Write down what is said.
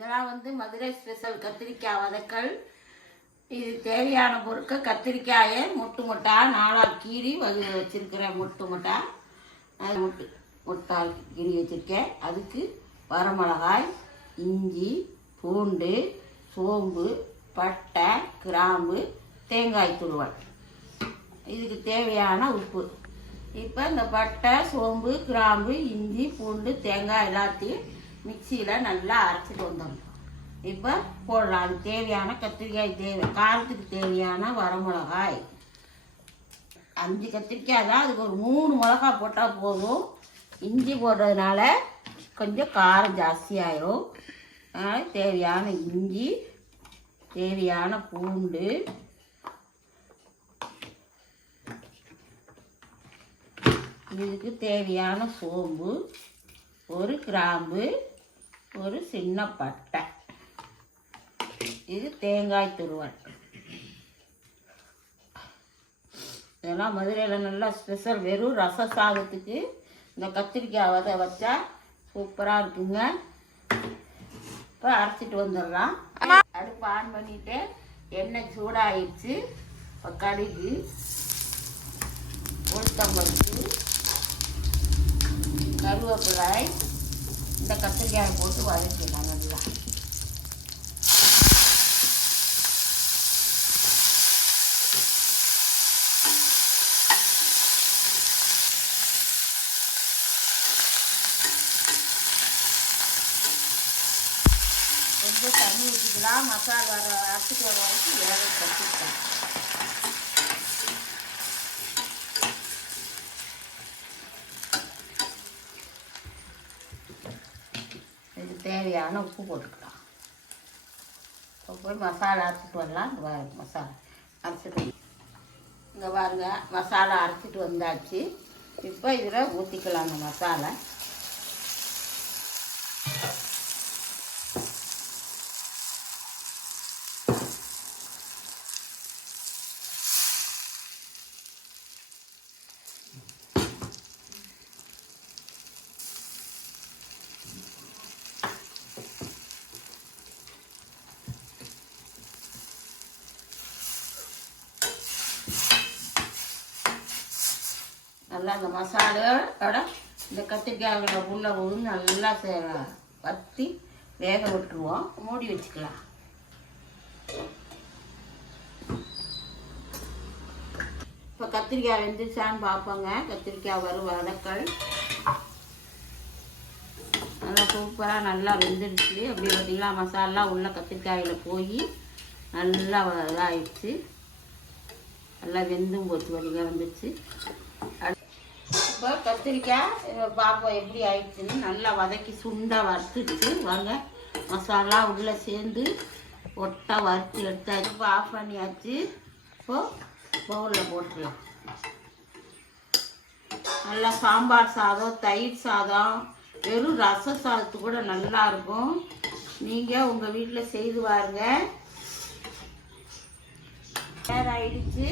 இதெல்லாம் வந்து மதுரை ஸ்பெஷல் கத்திரிக்காய் வதக்கல். இது தேவையான பொருட்கள் கத்திரிக்காயை முட்டு முட்டா நாளாக கீறி வகு வச்சிருக்கிறேன் முட்டு முட்டா. அது முட்டு மொட்டால் கீறி வச்சுருக்கேன். அதுக்கு வரமிளகாய் இஞ்சி பூண்டு சோம்பு பட்டை கிராம்பு தேங்காய் துருவல். இதுக்கு தேவையான உப்பு. இப்போ இந்த பட்டை சோம்பு கிராம்பு இஞ்சி பூண்டு தேங்காய் எல்லாத்தையும் மிக்சியில் நல்லா அரைச்சிட்டு வந்துடணும் இப்போ போடலாம். அது தேவையான கத்திரிக்காய் தேவை. காரத்துக்கு தேவையான வரமிளகாய். அஞ்சு கத்திரிக்காய் தான். அதுக்கு ஒரு மூணு மிளகா போட்டால் போதும். இஞ்சி போடுறதுனால கொஞ்சம் காரம் ஜாஸ்தியாயிரும். அதனால் தேவையான இஞ்சி தேவையான பூண்டு. இதுக்கு தேவையான சோம்பு. ஒரு கிராம்பு ஒரு சின்ன பட்டை. இது தேங்காய் துருவல். இதெல்லாம் மதுரையில் நல்லா ஸ்பெஷல் வெறும் ரச சாதத்துக்கு இந்த கத்திரிக்காய் வதை வச்சா சூப்பராக இருக்குங்க. இப்போ அரைச்சிட்டு வந்துடலாம். அடுப்பு ஆன் பண்ணிட்டு எண்ணெய் சூடாயிடுச்சு. இப்போ கடுகு உளுத்தம்பருப்பு கருவேப்பிலை இந்த கத்திரிக்காயை போட்டு வதக்கிடலாம் நல்லா கொஞ்சம் தண்ணி ஊற்றிக்கலாம் மசாலா வர அரைச்சிட்டு வர வரைக்கும் வேக வச்சுக்கலாம் இதுக்கு தேவையான உப்பு போட்டுக்கலாம். இப்போ போய் மசாலா அரைச்சிட்டு வரலாம். மசாலா அரைச்சிட்டு இங்கே பாருங்க மசாலா அரைச்சிட்டு வந்தாச்சு. இப்போ இதில் ஊற்றிக்கலாம் அந்த மசாலா. நல்லா அந்த மசாலோட இந்த கத்திரிக்காயில் உள்ள ஊற்றி நல்லா சே- வத்தி வேக விட்டுருவோம். மூடி வச்சுக்கலாம். இப்போ கத்திரிக்காய் வெந்துருச்சான்னு பார்ப்போங்க கத்திரிக்காய் வரும் வதக்கல். நல்லா சூப்பராக நல்லா வெந்துடுச்சு அப்படி பார்த்தீங்கன்னா மசாலா உள்ள கத்திரிக்காயில் போய் நல்லா இதாகிடுச்சு இதாயிடுச்சு. நல்லா வெந்தும் போச்சு வழியாக வந்துச்சு இப்போ கத்திரிக்காய் பார்ப்போம் எப்படி ஆயிடுச்சுன்னு நல்லா வதக்கி சுண்டாக வறுத்துட்டு வாங்க மசாலா உள்ளே சேர்ந்து ஒட்டா வறுத்து எடுத்தாச்சு இப்போ ஆஃப் பண்ணியாச்சு இப்போ பவுலில் போட்டுடலாம். நல்லா சாம்பார் சாதம் தயிர் சாதம் வெறும் ரச சாதத்து கூட நல்லா இருக்கும். நீங்கள் உங்கள் வீட்டில் செய்து பாருங்க. நேரம் ஆயிடுச்சு